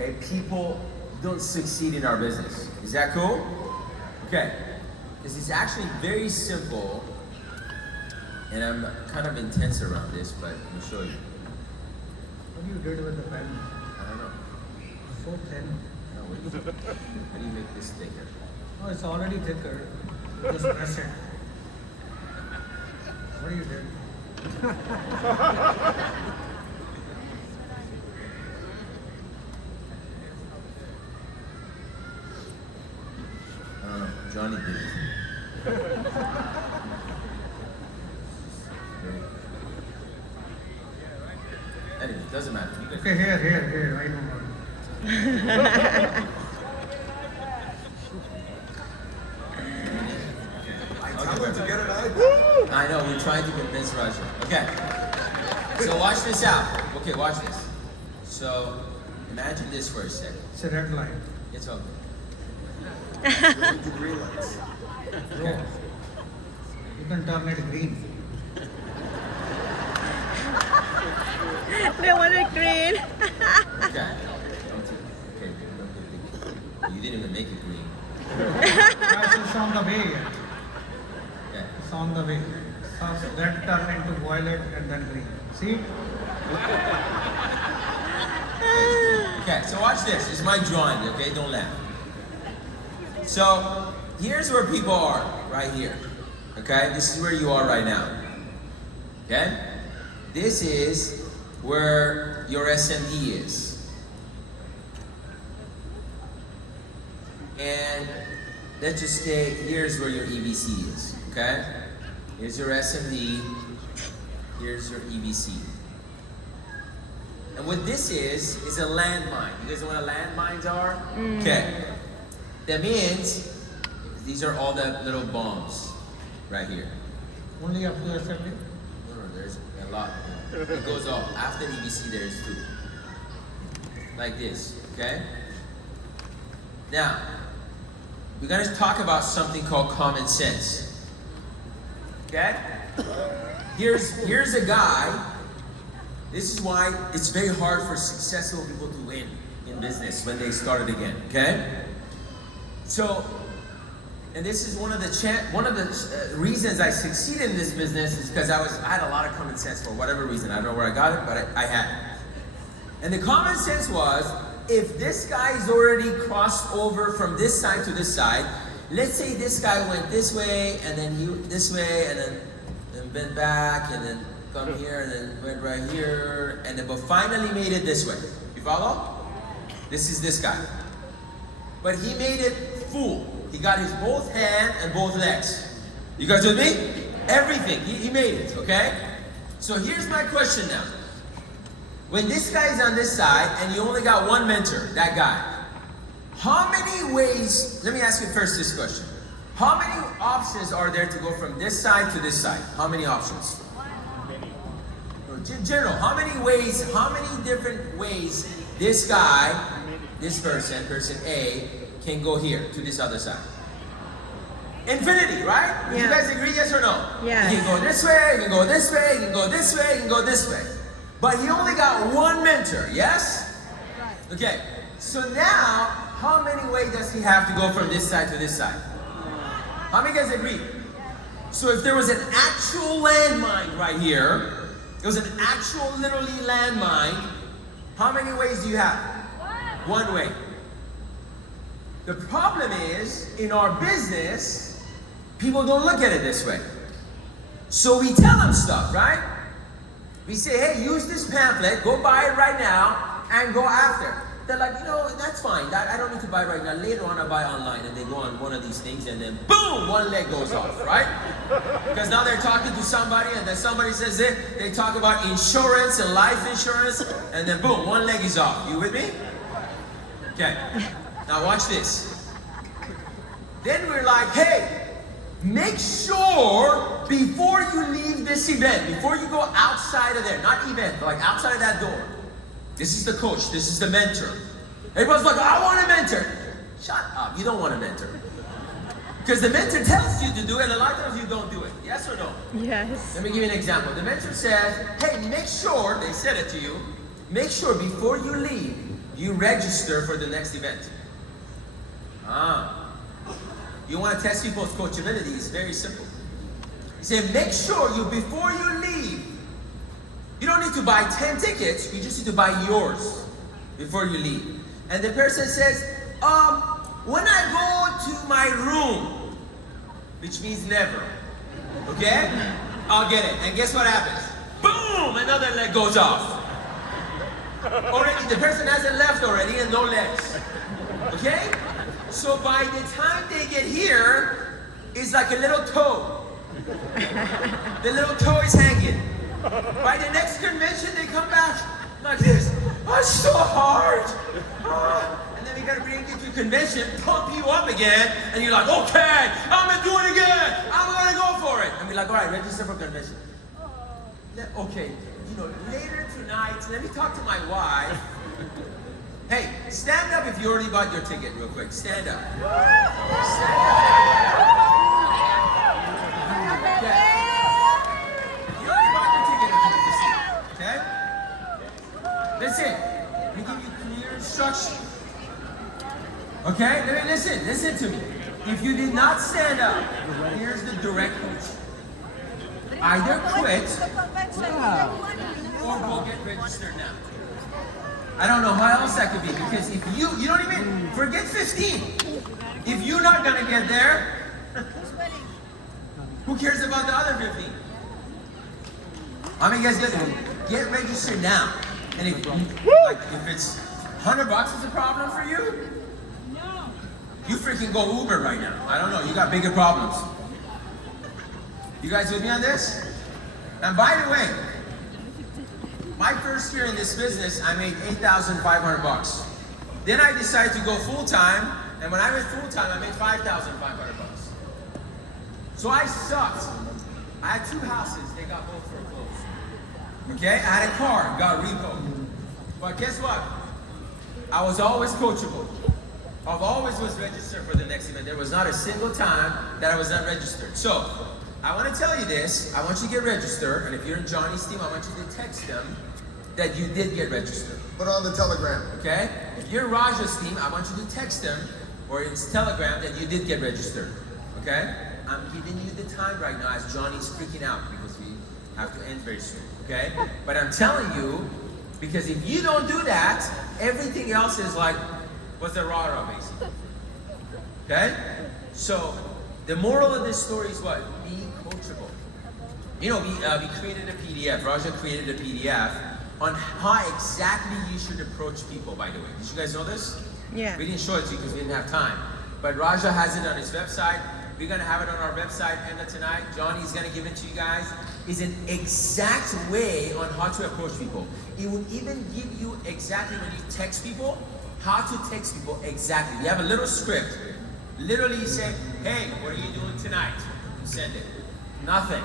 okay, people don't succeed in our business. Is that cool? Okay, because it's actually very simple, and I'm kind of intense around this, but let me show you. What do you did with the pen? I don't know. So thin. No, how do you make this thicker? Oh, it's already thicker. Just press it. What do you did? I don't know. Johnny did it. Anyway, doesn't matter. You guys- Okay, here. I know. I know, we're trying to convince Raja. Okay. So watch this out. Okay, watch this. So imagine this for a second. It's a red line. It's okay. Bro, you can turn it green. They want it green. Okay. Okay. You didn't even make it green. Yes, it's on the way yet. Okay. It's on the way. So red turn into violet and then green. See? Okay, so watch this. This is my drawing, okay? Don't laugh. So here's where people are, right here. Okay? This is where you are right now. Okay? This is where your SME is. And let's just say here's where your EBC is. Okay? Here's your SME. Here's your EBC. And what this is a landmine. You guys know what a landmines are? Okay. That means these are all the little bombs right here. Only up to assembly? No, there's a lot. It goes off. After EBC, there's two. Like this, okay? Now, we're going to talk about something called common sense. Okay? Here's a guy. This is why it's very hard for successful people to win in business when they started again, okay? So, and this is one of the reasons I succeeded in this business is because I had a lot of common sense for whatever reason. I don't know where I got it, but I had it. And the common sense was, if this guy's already crossed over from this side to this side, let's say this guy went this way, and then this way, and then bent back, and then come here, and then went right here, and then but finally made it this way. You follow? This is this guy. But he made it full. He got his both hand and both legs. You guys with me? Everything. He made it, okay? So here's my question now. When this guy is on this side and you only got one mentor, that guy, how many ways, let me ask you first this question. How many options are there to go from this side to this side? How many options? General, how many different ways this guy, this person A, can go here to this other side? Infinity, right? Do you guys agree, yes or no? Yes. You can go this way, you can go this way, you can go this way, you can go this way. But he only got one mentor, yes? Okay, so now, how many ways does he have to go from this side to this side? How many guys agree? So if there was an actual landmine right here, it was an actual, literally landmine, how many ways do you have? One way. The problem is, in our business, people don't look at it this way. So we tell them stuff, right? We say, hey, use this pamphlet, go buy it right now, and go after. They're like, that's fine. I don't need to buy right now. Later on, I'll buy online. And they go on one of these things, and then boom, one leg goes off, right? Because now they're talking to somebody, and then somebody says it. They talk about insurance and life insurance, and then boom, one leg is off. You with me? Okay. Now watch this. Then we're like, hey, make sure before you leave this event, before you go outside of there, not event, but like outside of that door. This is the coach, this is the mentor. Everyone's like, I want a mentor. Shut up, you don't want a mentor. Because the mentor tells you to do it, and a lot of times you don't do it. Yes or no? Yes. Let me give you an example. The mentor says, hey, make sure, they said it to you, make sure before you leave, you register for the next event. You want to test people's coachability, it's very simple. You say, make sure before you leave, you don't need to buy 10 tickets, you just need to buy yours before you leave. And the person says, when I go to my room, which means never, okay? I'll get it. And guess what happens? Boom! Another leg goes off. Already, the person hasn't left already and no legs. Okay? So by the time they get here, it's like a little toe. The little toe is hanging. By the next convention, they come back like this. Oh, it's so hard. And then we gotta bring you to convention, pump you up again, and you're like, okay, I'm gonna do it again. I'm gonna go for it. And we're like, all right, register for convention. Okay, later tonight, let me talk to my wife. Hey, stand up if you already bought your ticket real quick. Stand up. Stand up. You already bought your ticket, okay? Listen, we give you clear instructions. Okay? Listen to me. If you did not stand up, here's the direct coach. Either quit or go get registered now. I don't know how else that could be, because if you don't even, forget 15. If you're not gonna get there, who cares about the other 15? How many guys get registered now? And if it's $100 is a problem for you, you freaking go Uber right now. I don't know, you got bigger problems. You guys with me on this? And by the way, my first year in this business, I made $8,500. Then I decided to go full-time, and when I went full-time, I made $5,500. So I sucked. I had 2 houses, they got both foreclosed. Okay, I had a car, got repoed. But guess what? I was always coachable. I always was registered for the next event. There was not a single time that I was not registered. So, I want to tell you this. I want you to get registered, and if you're in Johnny's team, I want you to text them that you did get registered. Put it on the Telegram. Okay? If you're Raja's team, I want you to text them, or it's Telegram, that you did get registered. Okay? I'm giving you the time right now as Johnny's freaking out because we have to end very soon. Okay? But I'm telling you, because if you don't do that, everything else is like, what's the rah-rah basically? Okay? So, the moral of this story is what? Be coachable. We created a PDF. Raja created a PDF on how exactly you should approach people, by the way. Did you guys know this? Yeah. We didn't show it to you because we didn't have time. But Raja has it on his website. We're going to have it on our website end of tonight. Johnny's going to give it to you guys. It's an exact way on how to approach people. It will even give you exactly when you text people, how to text people exactly. We have a little script. Literally you say, hey, what are you doing tonight? You send it. Nothing.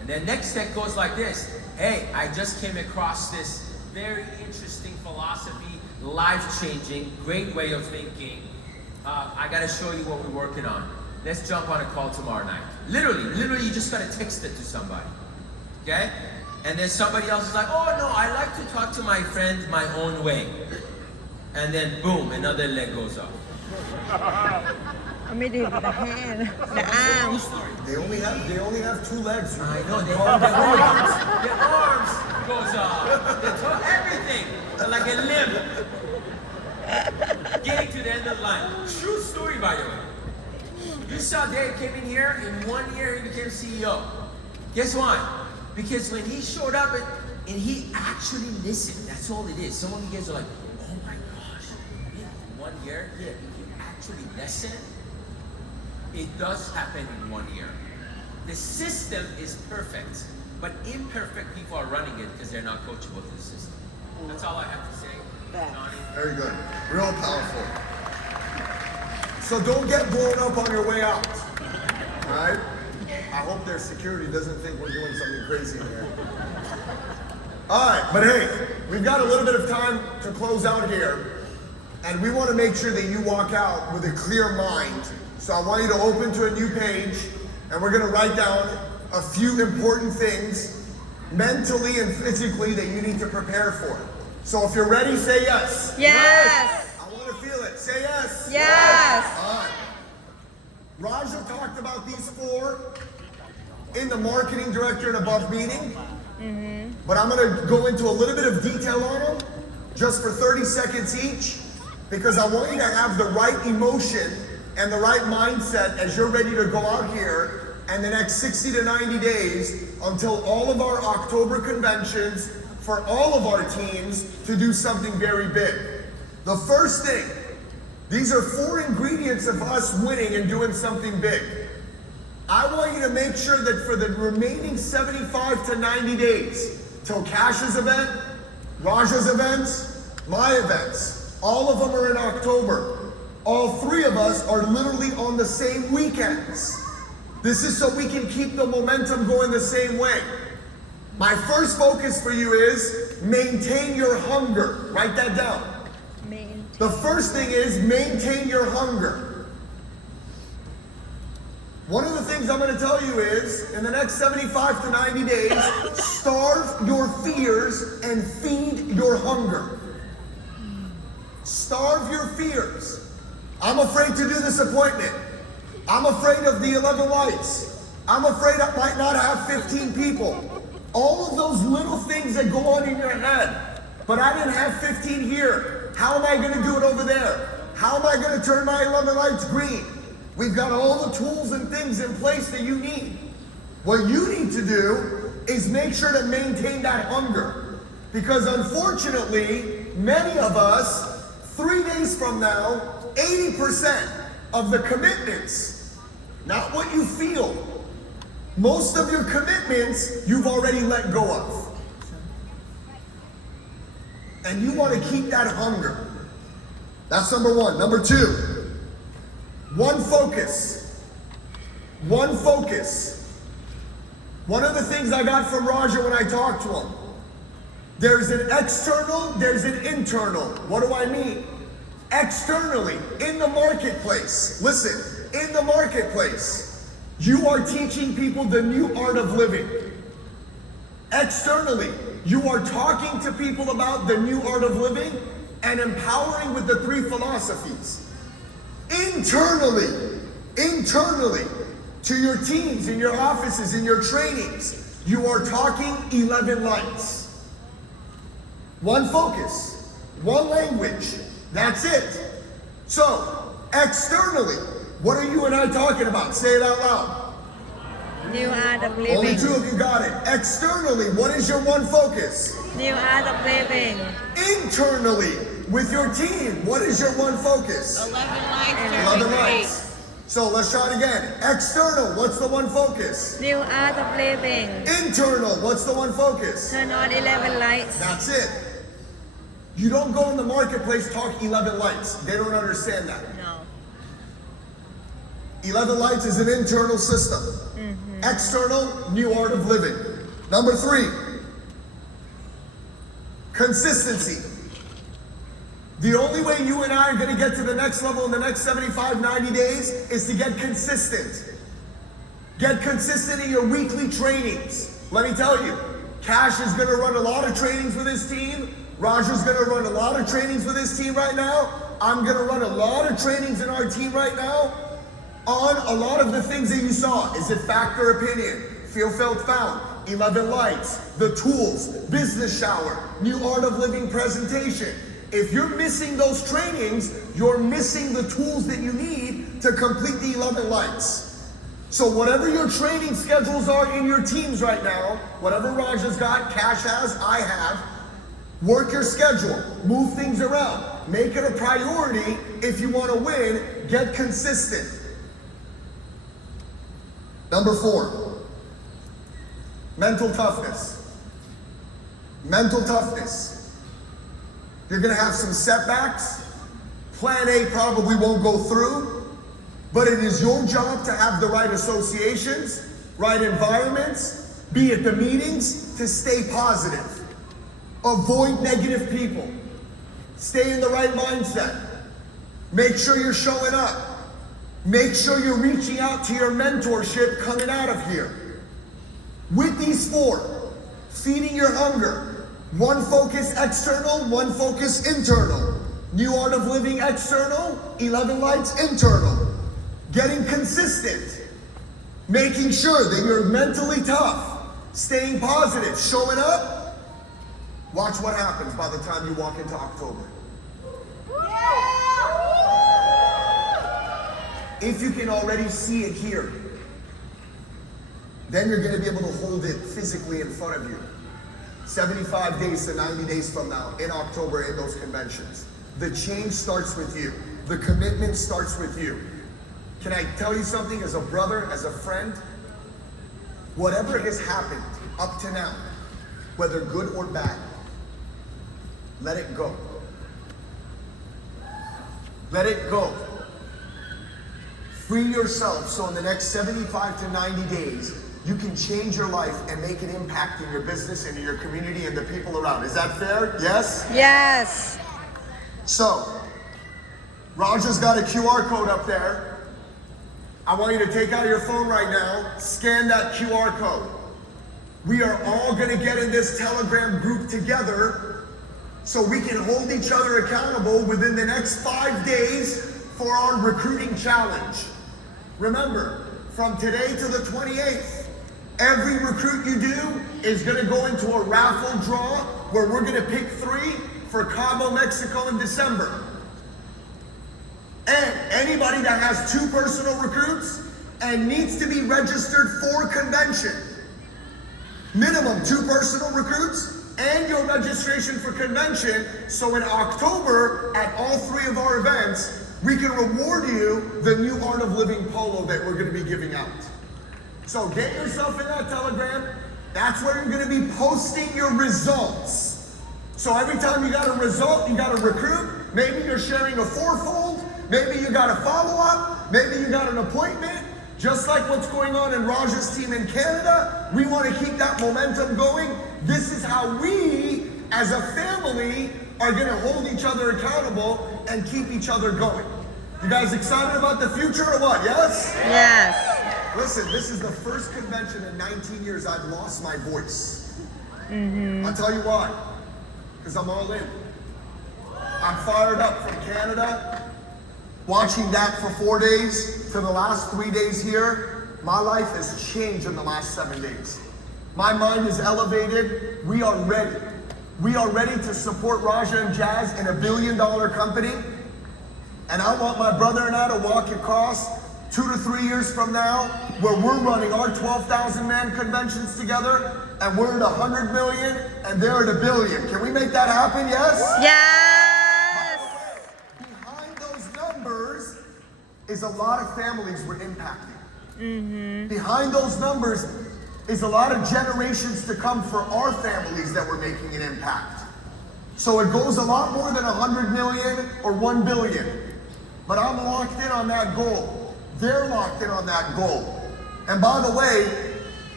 And then next text goes like this. Hey, I just came across this very interesting philosophy, life-changing, great way of thinking. I got to show you what we're working on. Let's jump on a call tomorrow night. Literally, you just got to text it to somebody. Okay? And then somebody else is like, oh no, I like to talk to my friend my own way. And then boom, another leg goes off. I made it with the hand, the arms. They only have 2 legs. I know, their arms goes off. Everything, like a limb. Getting to the end of the line. True story, by the way. You saw Dave came in here, in 1 year he became CEO. Guess why? Because when he showed up and he actually listened, that's all it is. Some of you guys are like, oh my gosh, in 1 year, yeah, you actually listen. It does happen in 1 year. The system is perfect, but imperfect people are running it because they're not coachable to the system. That's all I have to say, Johnny. Very good. Real powerful. So don't get blown up on your way out. Alright? I hope their security doesn't think we're doing something crazy in here. Alright, but hey, we've got a little bit of time to close out here. And we want to make sure that you walk out with a clear mind. So I want you to open to a new page, and we're going to write down a few important things mentally and physically that you need to prepare for. So if you're ready, say yes. Yes. I want to feel it. Say yes. Yes. All right. Raja talked about these 4 in the marketing director and above meeting. But I'm going to go into a little bit of detail on them just for 30 seconds each, because I want you to have the right emotion and the right mindset as you're ready to go out here and the next 60 to 90 days until all of our October conventions for all of our teams to do something very big. The first thing, these are 4 ingredients of us winning and doing something big. I want you to make sure that for the remaining 75 to 90 days, till Cash's event, Raja's events, my events, all of them are in October. All 3 of us are literally on the same weekends. This is so we can keep the momentum going the same way. My first focus for you is maintain your hunger. Write that down. The first thing is maintain your hunger. One of the things I'm going to tell you is, in the next 75 to 90 days, starve your fears and feed your hunger. Starve your fears. I'm afraid to do this appointment. I'm afraid of the 11 lights. I'm afraid I might not have 15 people. All of those little things that go on in your head. But I didn't have 15 here. How am I going to do it over there? How am I going to turn my 11 lights green? We've got all the tools and things in place that you need. What you need to do is make sure to maintain that hunger. Because unfortunately, many of us, 3 days from now, 80% of the commitments, not what you feel, most of your commitments you've already let go of. And you want to keep that hunger. That's number 1. Number 2, one focus. One focus. One of the things I got from Raja when I talked to him, there's an external, there's an internal. What do I mean? Externally, in the marketplace, listen, in the marketplace, you are teaching people the new art of living. Externally, you are talking to people about the new art of living and empowering with the 3 philosophies. Internally, to your teams, in your offices, in your trainings, you are talking 11 lights. One focus, one language, that's it. So, externally, what are you and I talking about? Say it out loud. New art of Only living. 2 of you got it. Externally, what is your one focus? New art of living. Internally, with your team, what is your one focus? 11 lights. 11 lights. So let's try it again. External, what's the one focus? New art of living. Internal, what's the one focus? Turn on 11 lights. That's it. You don't go in the marketplace talk 11 lights. They don't understand that. No. 11 lights is an internal system. External, new art of living. Number 3, consistency. The only way you and I are going to get to the next level in the next 75, 90 days is to get consistent. Get consistent in your weekly trainings. Let me tell you, Cash is going to run a lot of trainings with his team. Raja's going to run a lot of trainings with his team right now. I'm going to run a lot of trainings in our team right now on a lot of the things that you saw. Is it fact or opinion? Feel, felt, found. 11 lights, the tools, business shower, new art of living presentation. If you're missing those trainings, you're missing the tools that you need to complete the 11 lights. So whatever your training schedules are in your teams right now, whatever Raja's got, Cash has, I have, work your schedule, move things around, make it a priority. If you want to win, get consistent. Number 4, mental toughness. Mental toughness. You're going to have some setbacks. Plan A probably won't go through, but it is your job to have the right associations, right environments, be at the meetings, to stay positive. Avoid negative people. Stay in the right mindset. Make sure you're showing up. Make sure you're reaching out to your mentorship coming out of here. With these 4, feeding your hunger, One focus external, one focus internal. New Art of Living external, 11 Lights internal. Getting consistent. Making sure that you're mentally tough. Staying positive, showing up. Watch what happens by the time you walk into October. If you can already see it here, then you're going to be able to hold it physically in front of you. 75 days to 90 days from now, in October, in those conventions. The change starts with you. The commitment starts with you. Can I tell you something as a brother, as a friend? Whatever has happened up to now, whether good or bad, let it go. Let it go. Free yourself so in the next 75 to 90 days, you can change your life and make an impact in your business and in your community and the people around. Is that fair? Yes? Yes. So, Raja's got a QR code up there. I want you to take out your phone right now, scan that QR code. We are all gonna get in this Telegram group together so we can hold each other accountable within the next 5 days for our recruiting challenge. Remember, from today to the 28th, every recruit you do is gonna go into a raffle draw where we're gonna pick 3 for Cabo, Mexico in December. And anybody that has 2 personal recruits and needs to be registered for convention, minimum 2 personal recruits and your registration for convention, so in October at all 3 of our events, we can reward you the New Art of Living polo that we're gonna be giving out. So get yourself in that Telegram. That's where you're gonna be posting your results. So every time you got a result, you got a recruit, maybe you're sharing a 4-fold, maybe you got a follow-up, maybe you got an appointment. Just like what's going on in Raja's team in Canada, we wanna keep that momentum going. This is how we, as a family, are gonna hold each other accountable and keep each other going. You guys excited about the future or what, yes? Yes. Listen, this is the first convention in 19 years I've lost my voice. I'll tell you why. Because I'm all in. I'm fired up from Canada. Watching that for 4 days to the last 3 days here, my life has changed in the last 7 days. My mind is elevated. We are ready. We are ready to support Raja and Jazz in $1 billion company. And I want my brother and I to walk across 2 to 3 years from now where we're running our 12,000 man conventions together and we're at 100 million and they're at $1 billion. Can we make that happen? Yes? Yes. Behind those numbers is a lot of families we're impacting. Behind those numbers is a lot of generations to come for our families that we're making an impact. So it goes a lot more than 100 million or 1 billion. But I'm locked in on that goal. They're locked in on that goal. And by the way,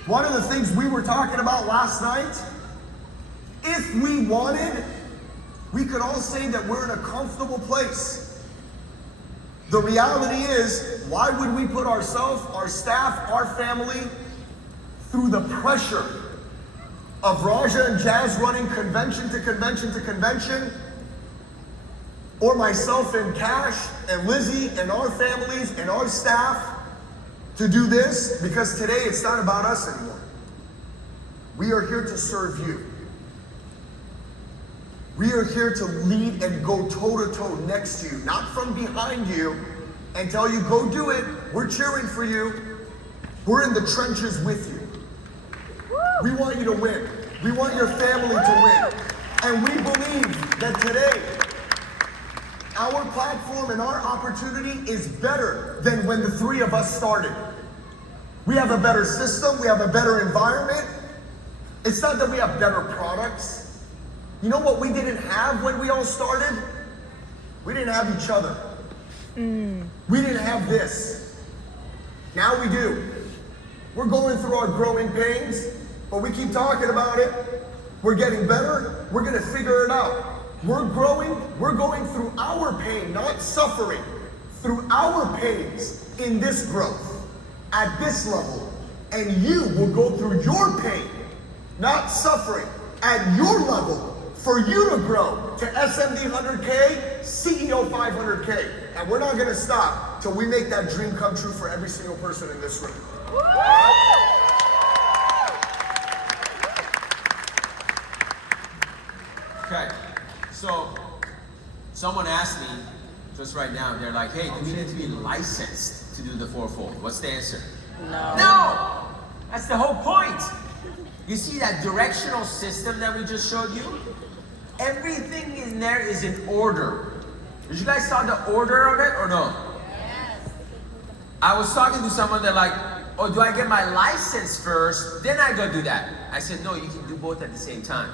one of the things we were talking about last night, if we wanted, we could all say that we're in a comfortable place. The reality is, why would we put ourselves, our staff, our family through the pressure of Raja and Jazz running convention to convention to convention, or myself and Cash and Lizzie and our families and our staff to do this? Because today it's not about us anymore. We are here to serve you. We are here to lead and go toe to toe next to you, not from behind you and tell you, go do it. We're cheering for you. We're in the trenches with you. We want you to win. We want your family to win. And we believe that today, our platform and our opportunity is better than when the 3 of us started. We have a better system. We have a better environment. It's not that we have better products. You know what we didn't have when we all started? We didn't have each other. We didn't have this. Now we do. We're going through our growing pains, but we keep talking about it. We're getting better. We're going to figure it out. We're growing. We're going through our pain, not suffering. Through our pains in this growth, at this level. And you will go through your pain, not suffering, at your level for you to grow to SMD 100K, CEO 500K. And we're not gonna stop till we make that dream come true for every single person in this room. Okay, so someone asked me just right now, they're like, hey, do we need to be licensed to do the fourfold? What's the answer? No. No! That's the whole point. You see that directional system that we just showed you? Everything in there is in order. Did you guys saw the order of it or no? Yes. I was talking to someone that like, oh, do I get my license first, then I go do that? I said, no, you can do both at the same time.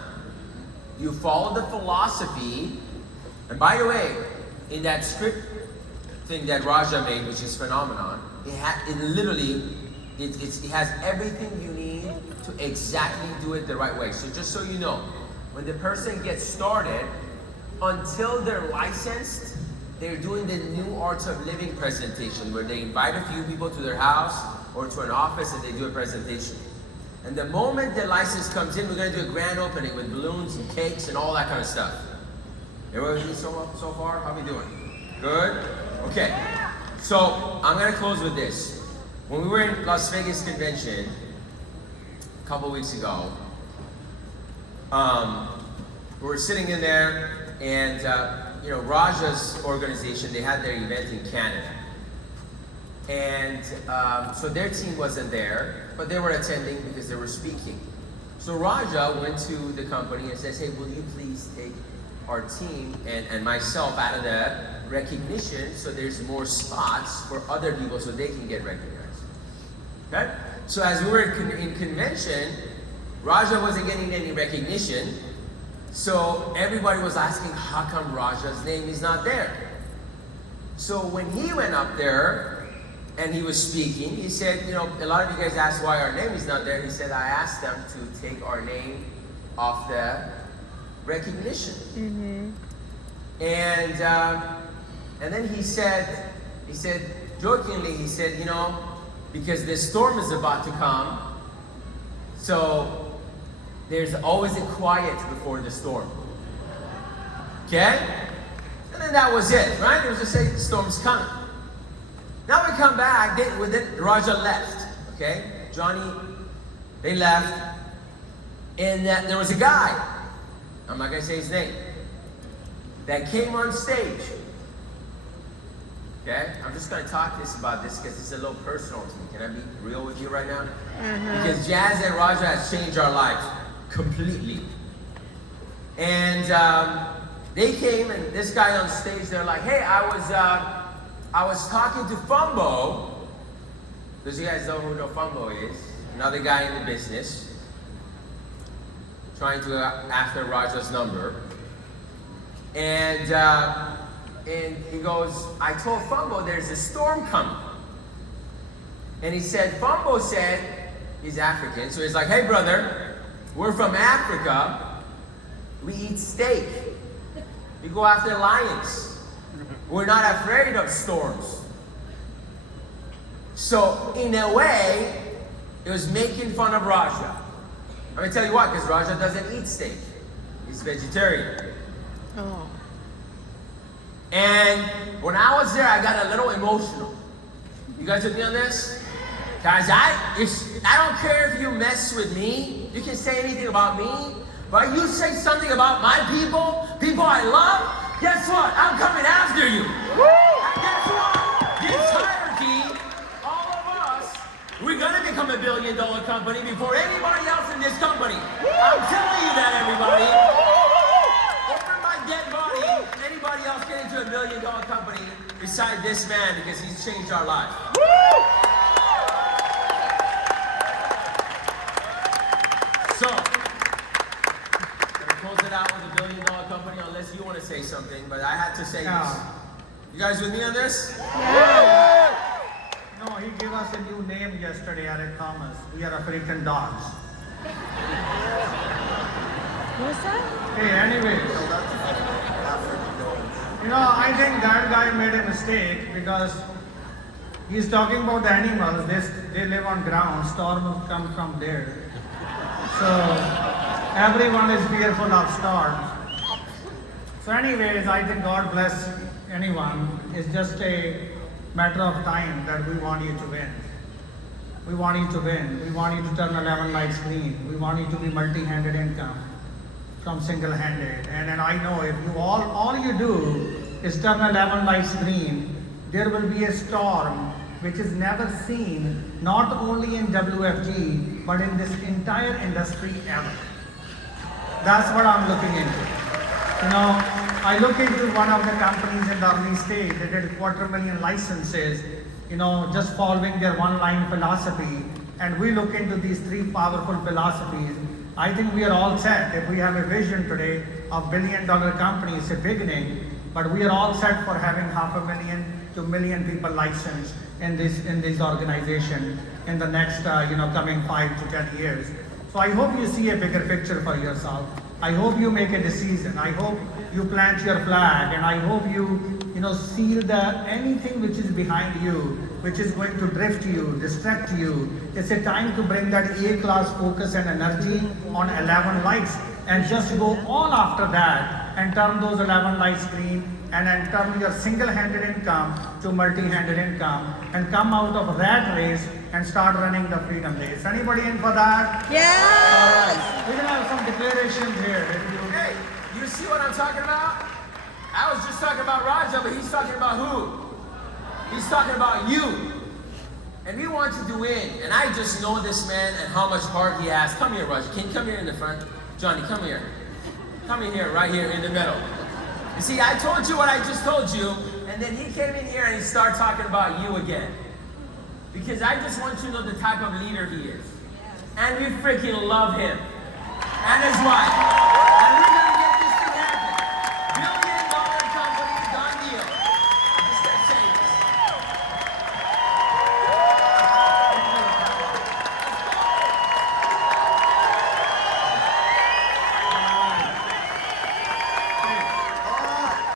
You follow the philosophy, and by the way, in that script thing that Raja made, which is phenomenon, it has everything you need to exactly do it the right way. So just so you know, when the person gets started, until they're licensed, they're doing the New Arts of Living presentation, where they invite a few people to their house or to an office and they do a presentation. And the moment the license comes in, we're going to do a grand opening with balloons and cakes and all that kind of stuff. Everybody with me so far? How we doing? Good? Okay. So I'm going to close with this. When we were in Las Vegas convention a couple weeks ago, we were sitting in there, and Raja's organization, they had their event in Canada. And so their team wasn't there, but they were attending because they were speaking. So Raja went to the company and says, hey, will you please take our team and myself out of the recognition so there's more spots for other people so they can get recognized. Okay? So as we were in convention, Raja wasn't getting any recognition, so everybody was asking, how come Raja's name is not there? So when he went up there, and he was speaking, he said, a lot of you guys asked why our name is not there. He said, I asked them to take our name off the recognition. Mm-hmm. And then he said, jokingly, he said, because the storm is about to come, so there's always a quiet before the storm. Okay? And then that was it, right? It was just saying the storm's coming. Now we come back, then Raja left, okay? Johnny, they left, and there was a guy, I'm not gonna say his name, that came on stage, okay? I'm just gonna talk about this because it's a little personal to me. Can I be real with you right now? Mm-hmm. Because Jazz and Raja has changed our lives completely. And they came, and this guy on stage, they're like, hey, I was talking to Fumbo. Those of you guys know who Fumbo is. Another guy in the business. Trying to after Raja's number. And he goes, I told Fumbo there's a storm coming. And he said, Fumbo said, he's African, so he's like, hey brother, we're from Africa. We eat steak. We go after lions. We're not afraid of storms. So, in a way, it was making fun of Raja. I'm going to tell you why, because Raja doesn't eat steak. He's vegetarian. Oh. And when I was there, I got a little emotional. You guys with me on this? Guys, I don't care if you mess with me. You can say anything about me. But you say something about my people I love, guess what? I'm coming after you. Woo! And guess what? This hierarchy, all of us, we're gonna become a $1 billion company before anybody else in this company. I'm telling you that, everybody. Over my dead body, anybody else get into a $1 billion company beside this man because he's changed our life. So, close it out with $1 billion company unless you want to say something, but I had to say this. You guys with me on this? Yeah. No, he gave us a new name yesterday, Eric Thomas. We are African dogs. What's that? Hey, anyways. I think that guy made a mistake because he's talking about the animals. They live on ground. Storms come from there. So Everyone is fearful of storms. So anyways, I think God bless anyone. It's just a matter of time that we want you to win. We want you to win. We want you to turn 11 lights green. We want you to be multi-handed income from single-handed. And then I know if you all you do is turn 11 lights green, there will be a storm which is never seen, not only in WFG, but in this entire industry ever. That's what I'm looking into. You know, I look into one of the companies in the early stage, they did 250,000 licenses, you know, just following their one-line philosophy. And we look into these three powerful philosophies. I think we are all set. If we have a vision today of billion-dollar company, it's a beginning, but we are all set for having 500,000 to 1 million people licensed in this organization in the next coming 5 to 10 years. So I hope you see a bigger picture for yourself. I hope you make a decision. I hope you plant your flag, and I hope you seal anything which is behind you, which is going to drift you, distract you. It's a time to bring that A-class focus and energy on 11 lights and just go all after that and turn those 11 lights green and then turn your single-handed income to multi-handed income and come out of rat race and start running the freedom race. Anybody in for that? Yes. All right. We're gonna have some declarations here. Hey, you see what I'm talking about? I was just talking about Raja, but he's talking about who? He's talking about you. And we want you to win. And I just know this man and how much heart he has. Come here, Raja. Can you come here in the front? Johnny, come here. Come in here, right here in the middle. You see, I told you what I just told you, and then he came in here and he started talking about you again. Because I just want you to know the type of leader he is. And we freaking love him. And his wife. And we